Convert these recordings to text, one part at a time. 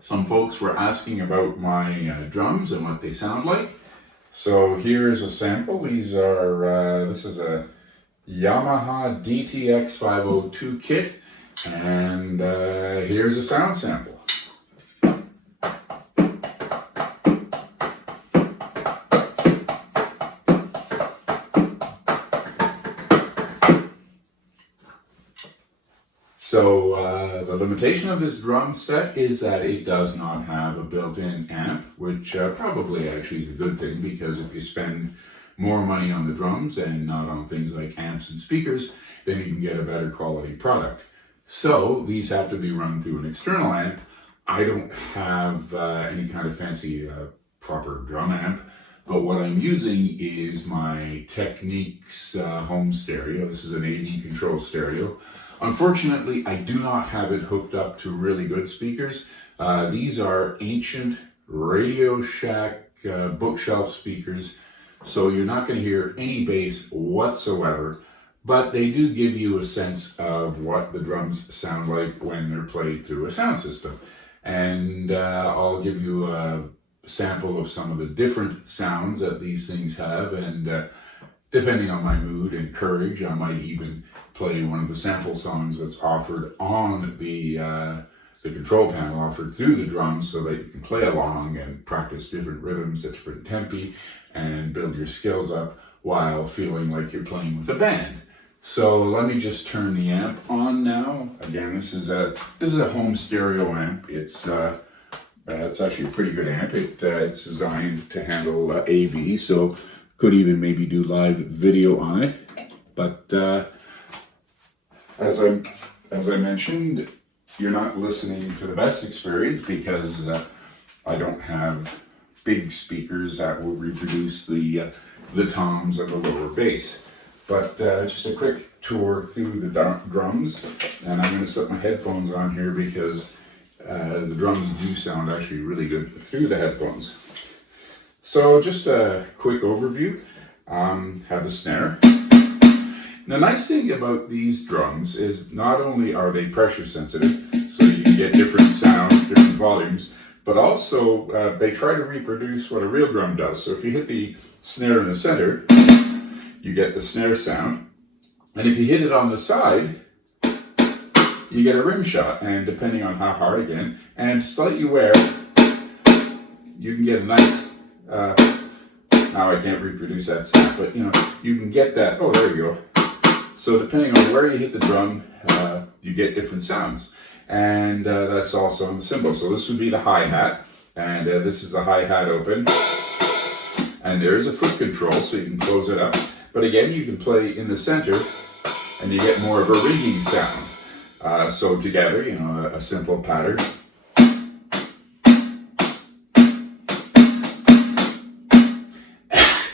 Some folks were asking about my drums and what they sound like. So here's a sample. These are, this is a Yamaha DTX502 kit, and here's a sound sample. So the limitation of this drum set is that it does not have a built-in amp, which probably actually is a good thing, because if you spend more money on the drums and not on things like amps and speakers, then you can get a better quality product. So these have to be run through an external amp. I don't have any kind of fancy proper drum amp, but what I'm using is my Technics home stereo. This is an AV control stereo. Unfortunately, I do not have it hooked up to really good speakers. These are ancient Radio Shack bookshelf speakers, so you're not going to hear any bass whatsoever, but they do give you a sense of what the drums sound like when they're played through a sound system. And I'll give you a sample of some of the different sounds that these things have, and depending on my mood and courage, I might even play one of the sample songs that's offered on the control panel, offered through the drums, so that you can play along and practice different rhythms at different tempi and build your skills up while feeling like you're playing with a band. So let me just turn the amp on now. Again, this is a home stereo amp. It's actually a pretty good amp. It's designed to handle AV, so could even maybe do live video on it. But as I mentioned, you're not listening to the best experience, because I don't have big speakers that will reproduce the toms and the lower bass. But just a quick tour through the drums, and I'm going to set my headphones on here because the drums do sound actually really good through the headphones. So just a quick overview. Have the snare. The nice thing about these drums is not only are they pressure sensitive, so you can get different sounds, different volumes, but also they try to reproduce what a real drum does. So if you hit the snare in the center, you get the snare sound. And if you hit it on the side, you get a rim shot. And depending on how hard, again, and slightly wear, you can get a nice, now I can't reproduce that sound, but you can get that, oh, there you go. So depending on where you hit the drum, you get different sounds. And that's also on the cymbal. So this would be the hi-hat, and this is the hi-hat open. And there's a foot control, so you can close it up. But again, you can play in the center, and you get more of a ringing sound. So together, a simple pattern.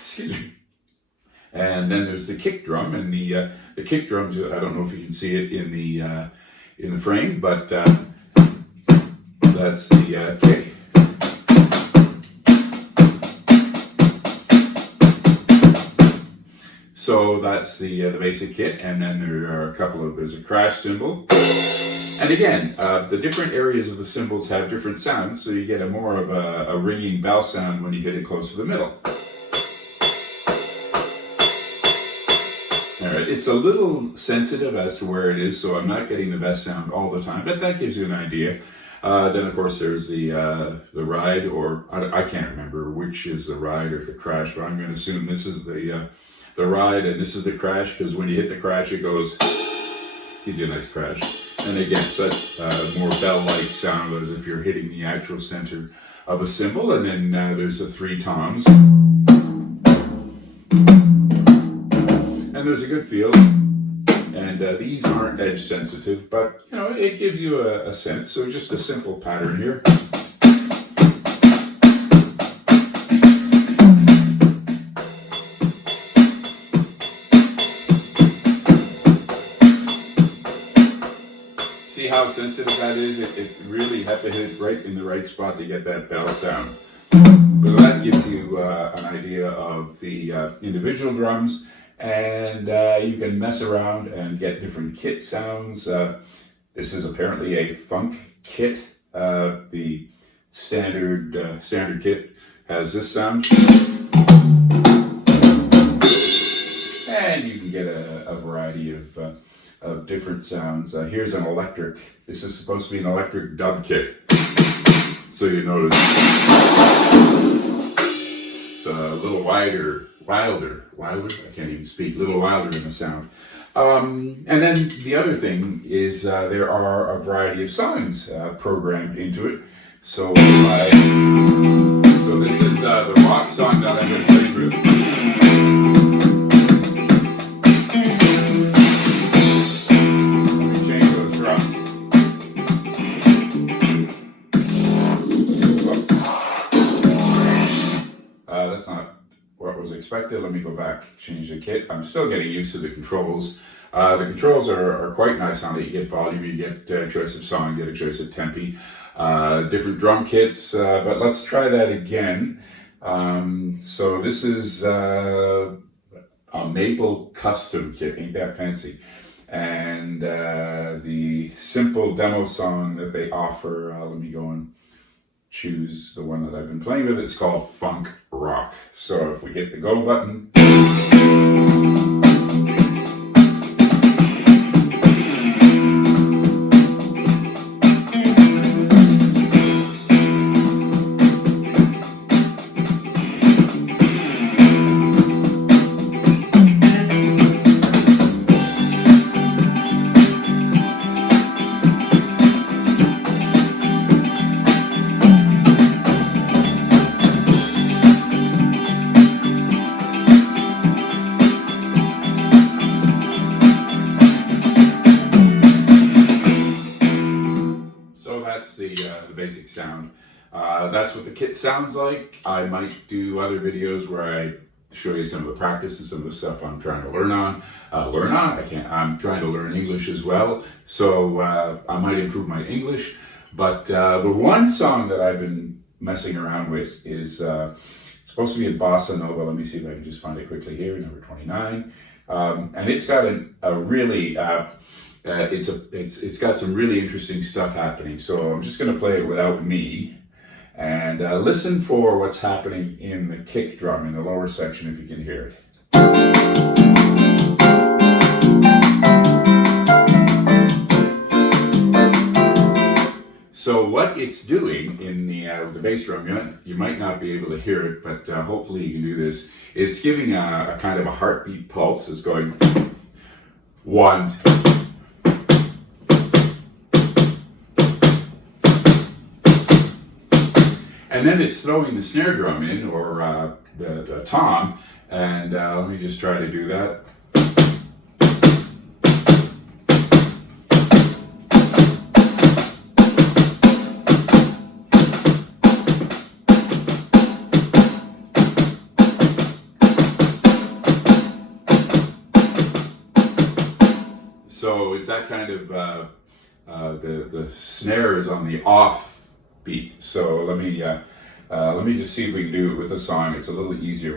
Excuse me. And then there's the kick drum, and the kick drums. I don't know if you can see it in the frame, but that's the kick. So that's the basic kit, and then there are there's a crash cymbal. And again, the different areas of the cymbals have different sounds, so you get more of a ringing bell sound when you hit it close to the middle. All right, it's a little sensitive as to where it is, so I'm not getting the best sound all the time, but that gives you an idea. Then of course there's the ride, or I can't remember which is the ride or the crash, but I'm going to assume this is the ride and this is the crash, because when you hit the crash, it gives you a nice crash. And again, such more bell-like sound as if you're hitting the actual center of a cymbal. And then there's the three toms. And there's a good feel. And these aren't edge sensitive, but it gives you a sense. So just a simple pattern here. See how sensitive that is? It really have to hit right in the right spot to get that bell sound. But that gives you an idea of the individual drums. And you can mess around and get different kit sounds. This is apparently a funk kit The standard kit has this sound, and you can get a variety of different sounds. Here's an electric. This is supposed to be an electric dub kit, so you notice it's a little wilder. I can't even speak. A little wilder in the sound. And then the other thing is there are a variety of songs programmed into it. So this is the rock song that I've been playing with. Let me change those drums. That's not what was expected. Let me go back, change the kit. I'm still getting used to the controls. The controls are quite nice on it. You get volume, you get a choice of song, you get a choice of tempi, different drum kits, but let's try that again. So this is a maple custom kit, ain't that fancy? And the simple demo song that they offer, let me go and choose the one that I've been playing with. It's called Funk Rock. So if we hit the go button, that's the basic sound. That's what the kit sounds like. I might do other videos where I show you some of the practice and some of the stuff I'm trying to learn on. I'm trying to learn English as well, so I might improve my English. But the one song that I've been messing around with is it's supposed to be in Bossa Nova. Let me see if I can just find it quickly here, number 29. And it's got a really it's got some really interesting stuff happening. So I'm just going to play it without me, and listen for what's happening in the kick drum in the lower section if you can hear it. So what it's doing in the bass drum, you might not be able to hear it, but hopefully you can do this. It's giving a kind of a heartbeat pulse. It's going 1, 2. And then it's throwing the snare drum in, or the tom, and let me just try to do that. So it's that kind of, the snare is on the off beat. So let me just see if we can do it with a song. It's a little easier.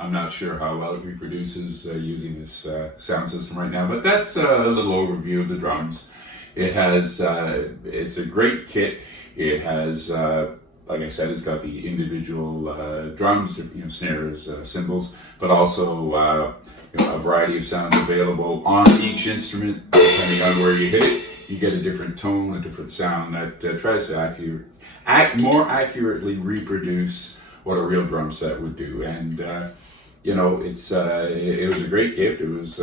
I'm not sure how well it reproduces using this sound system right now, but that's a little overview of the drums. It has, it's a great kit. It has, like I said, it's got the individual drums, snares, cymbals, but also a variety of sounds available on each instrument. Depending on where you hit it, you get a different tone, a different sound that tries to more accurately reproduce what a real drum set would do. And it was a great gift. It was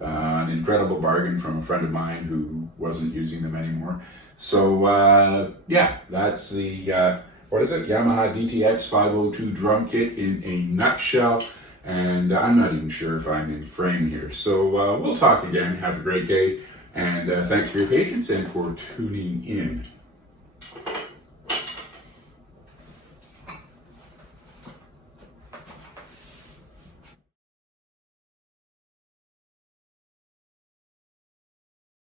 An incredible bargain from a friend of mine who wasn't using them anymore. So yeah, that's the what is it? Yamaha DTX502 drum kit in a nutshell. And I'm not even sure if I'm in frame here. So we'll talk again. Have a great day. And thanks for your patience and for tuning in.